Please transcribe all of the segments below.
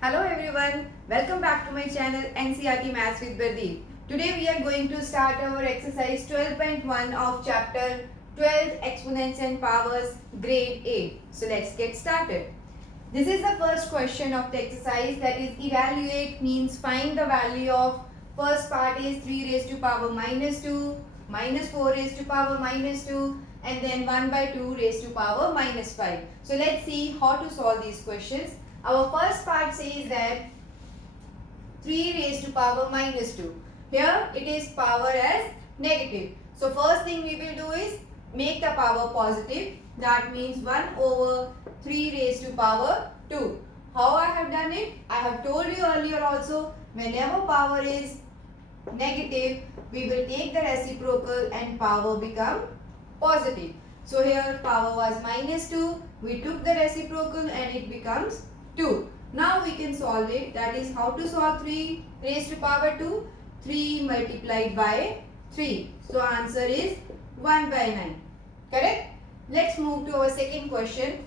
Hello everyone, welcome back to my channel NCERT Maths with Pradeep. Today we are going to start our exercise 12.1 of chapter 12 Exponents and Powers grade 8. So let's get started. This is the first question of the exercise, that is evaluate means find the value of first part is 3 raised to power minus 2, minus 4 raised to power minus 2 and then 1 by 2 raised to power minus 5. So let's see how to solve these questions. Our first part says that 3 raised to power minus 2. Here it is power as negative. So first thing we will do is make the power positive. That means 1 over 3 raised to power 2. How I have done it? I have told you earlier also, whenever power is negative, we will take the reciprocal and power become positive. So here power was minus 2. We took the reciprocal and it becomes 2. Now we can solve it. That is how to solve 3 raised to power 2. 3 multiplied by 3. So answer is 1 by 9. Correct? Let's move to our second question.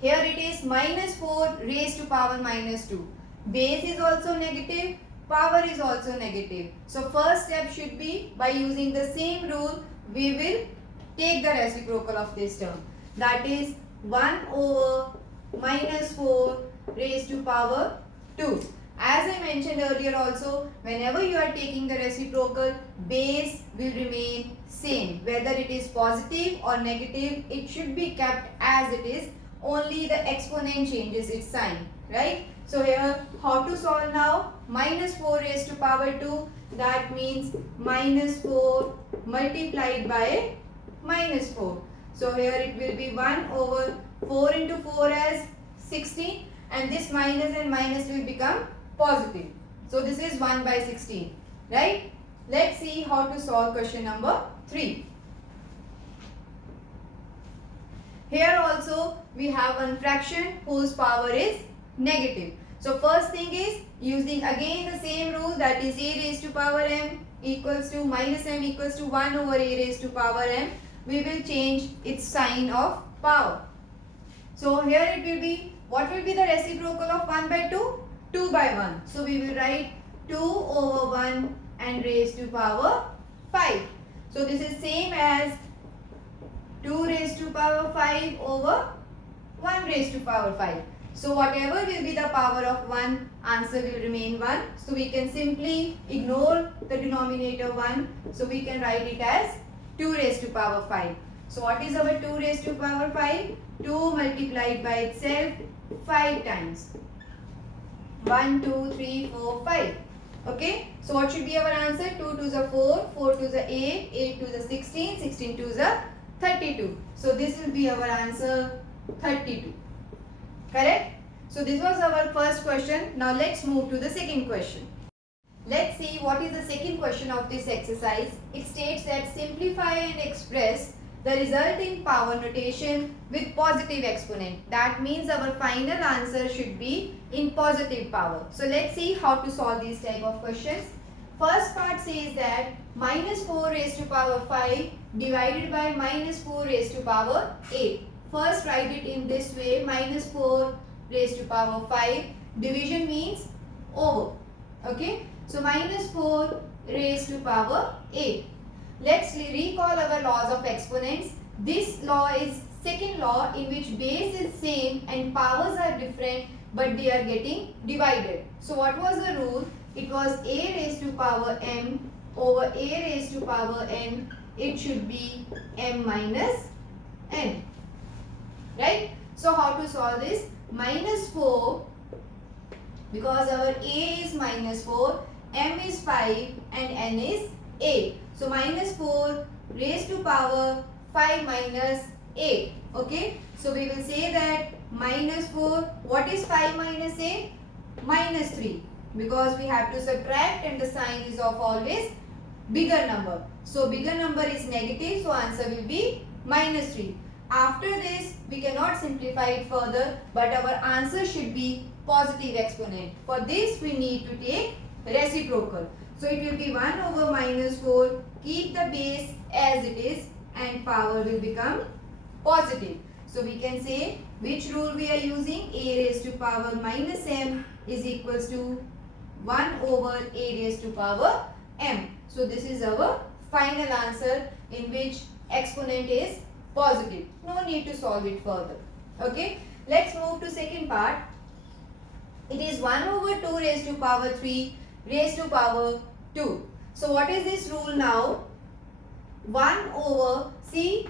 Here it is minus 4 raised to power minus 2. Base is also negative. Power is also negative. So first step should be, by using the same rule, we will take the reciprocal of this term. That is 1 over minus 4 raised to power 2. As I mentioned earlier also, whenever you are taking the reciprocal, base will remain same. Whether it is positive or negative, it should be kept as it is. Only the exponent changes its sign, right? So here, how to solve now? Minus 4 raised to power 2. That means minus 4 multiplied by minus 4. So here it will be 1 over 4 into 4 as 16, and this minus and minus will become positive. So this is 1 by 16, right? Let's see how to solve question number 3. Here also we have one fraction whose power is negative. So first thing is, using again the same rule, that is a raised to power m equals to minus m equals to 1 over a raised to power m. We will change its sign of power. So here it will be, what will be the reciprocal of 1 by 2? 2 by 1. So we will write 2 over 1 and raised to power 5. So this is same as 2 raised to power 5 over 1 raised to power 5. So whatever will be the power of 1, answer will remain 1. So we can simply ignore the denominator 1. So we can write it as 2 raised to power 5. So what is our 2 raised to power 5? 2 multiplied by itself 5 times. 1, 2, 3, 4, 5. Okay. So what should be our answer? 2 to the 4, 4 to the 8, 8 to the 16, 16 to the 32. So this will be our answer 32. Correct? So this was our first question. Now let's move to the second question. Let's see what is the second question of this exercise. It states that simplify and express the resulting power notation with positive exponent. That means our final answer should be in positive power. So let's see how to solve these type of questions. First part says that minus 4 raised to power 5 divided by minus 4 raised to power 8. First write it in this way, minus 4 raised to power 5. Division means over. Okay. So minus 4 raised to power 8. Let's recall our laws of exponents. This law is second law, in which base is same and powers are different, but they are getting divided. So what was the rule? It was a raised to power m over a raised to power n. It should be m minus n. Right? So how to solve this? Minus 4, because our a is minus 4, m is 5 and n is 8. So minus 4 raised to power 5 minus 8. Okay. So we will say that minus 4, what is 5 minus 8? Minus 3. Because we have to subtract and the sign is of always bigger number. So bigger number is negative, so answer will be minus 3. After this, we cannot simplify it further, but our answer should be positive exponent. For this, we need to take reciprocal. So it will be 1 over minus 4. Keep the base as it is and power will become positive. So we can say which rule we are using? A raised to power minus m is equals to 1 over a raised to power m. So this is our final answer in which exponent is positive. No need to solve it further. Okay. Let's move to second part. It is 1 over 2 raised to power 3 raised to power 2. So what is this rule now? 1 over, see,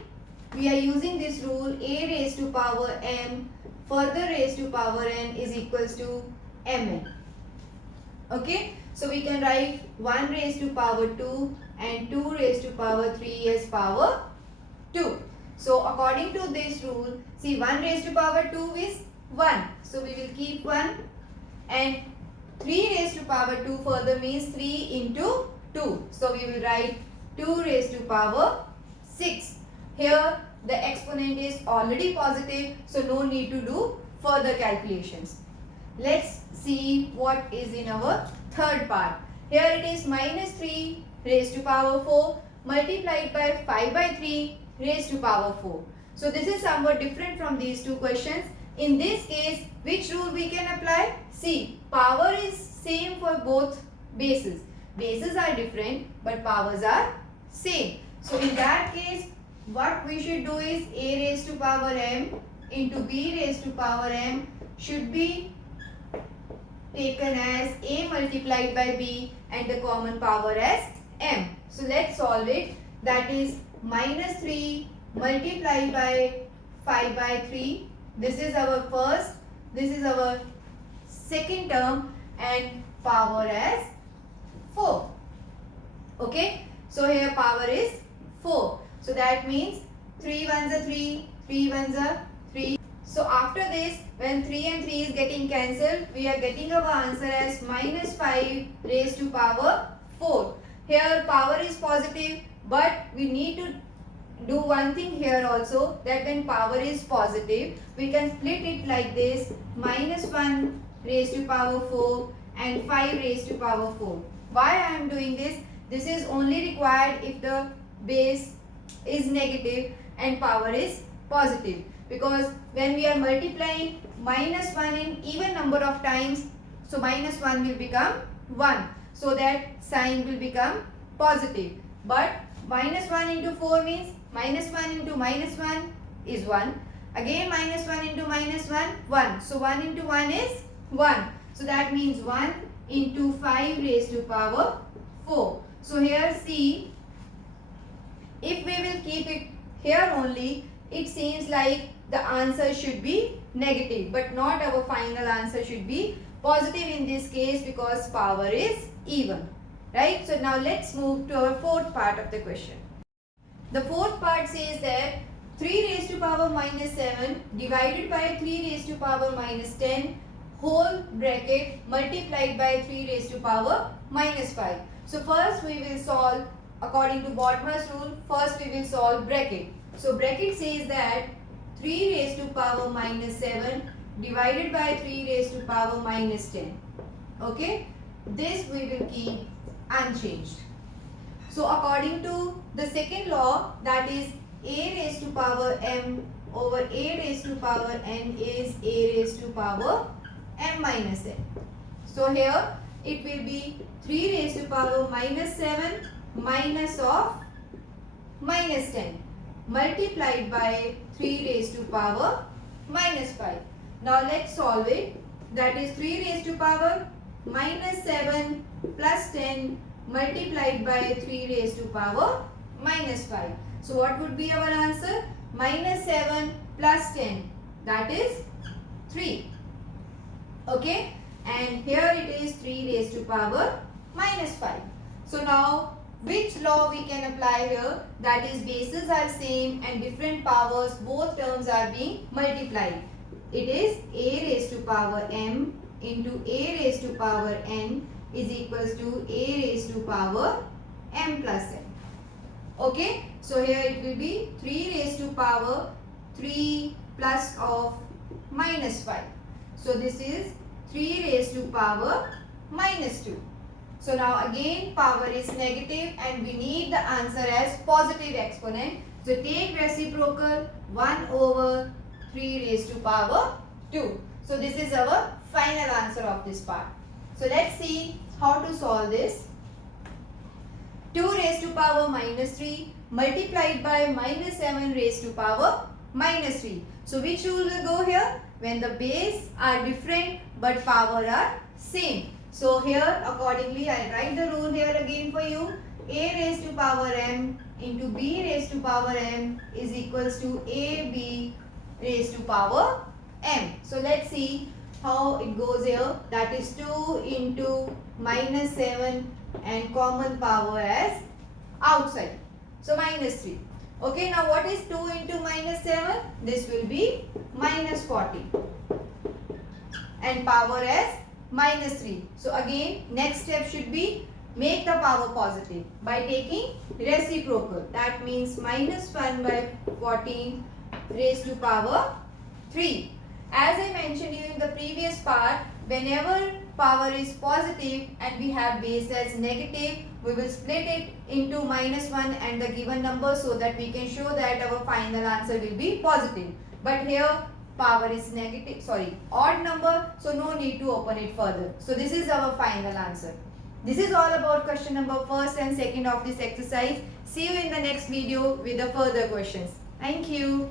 we are using this rule, a raised to power m further raised to power n is equals to mn. Okay, so we can write 1 raised to power 2 and 2 raised to power 3 as power 2. So according to this rule, see, 1 raised to power 2 is 1. So we will keep 1, and 3 raised to power 2 further means 3 into 2. So we will write 2 raised to power 6. Here the exponent is already positive, so no need to do further calculations. Let's see what is in our third part. Here it is minus 3 raised to power 4 multiplied by 5 by 3 raised to power 4. So this is somewhat different from these two questions. In this case, which rule we can apply? See, power is same for both bases. Bases are different, but powers are same. So in that case, what we should do is a raised to power m into b raised to power m should be taken as a multiplied by b and the common power as m. So let's solve it. That is minus 3 multiplied by 5 by 3. This is our first, this is our second term, and power as 4. Okay, so here power is 4. So that means 3 ones are 3, 3 ones are 3. So after this, when 3 and 3 is getting cancelled, we are getting our answer as minus 5 raised to power 4. Here power is positive, but we need to do one thing here also, that when power is positive, we can split it like this: minus 1 raised to power 4 and 5 raised to power 4. Why I am doing this? This is only required if the base is negative and power is positive, because when we are multiplying minus 1 in even number of times, so minus 1 will become 1, so that sign will become positive. But minus 1 into 4 means minus 1 into minus 1 is 1. Again minus 1 into minus 1, 1. So 1 into 1 is 1. So that means 1 into 5 raised to power 4. So here see, if we will keep it here only, it seems like the answer should be negative, but not our final answer should be positive in this case, because power is even. Right? So now let's move to our fourth part of the question. The fourth part says that 3 raised to power minus 7 divided by 3 raised to power minus 10 whole bracket multiplied by 3 raised to power minus 5. So first we will solve according to Bodmer's rule. First we will solve bracket. So bracket says that 3 raised to power minus 7 divided by 3 raised to power minus 10. Okay, this we will keep unchanged. So according to the second law, that is a raised to power m over a raised to power n is a raised to power m minus n. So here it will be 3 raised to power minus 7 minus of minus 10 multiplied by 3 raised to power minus 5. Now let's solve it. That is 3 raised to power minus 7 plus 10 multiplied by 3 raised to power minus 5. So what would be our answer? Minus 7 plus 10, that is 3. Okay, and here it is 3 raised to power minus 5. So now which law we can apply here? That is bases are same and different powers, both terms are being multiplied. It is a raised to power m into a raised to power n is equals to a raised to power m plus n. Okay, so here it will be 3 raised to power 3 plus of minus 5. So this is 3 raised to power minus 2. So now again power is negative and we need the answer as positive exponent. So take reciprocal 1 over 3 raised to power 2. So this is our final answer of this part. So let's see how to solve this. 2 raised to power minus 3 multiplied by minus 7 raised to power minus 3. So which rule will go here? When the base are different but power are same. So here accordingly I'll write the rule here again for you. A raised to power m into b raised to power m is equals to ab raised to power m. So let's see how it goes here. That is 2 into minus 7 and common power as outside. So minus 3. Okay, now what is 2 into minus 7? This will be minus 40. And power as minus 3. So again, next step should be make the power positive by taking reciprocal. That means minus 1 by 14 raised to power 3. As I mentioned you in the previous part, whenever power is positive and we have base as negative, we will split it into minus 1 and the given number so that we can show that our final answer will be positive. But here power is negative, odd number, so no need to open it further. So this is our final answer. This is all about question number first and second of this exercise. See you in the next video with the further questions. Thank you.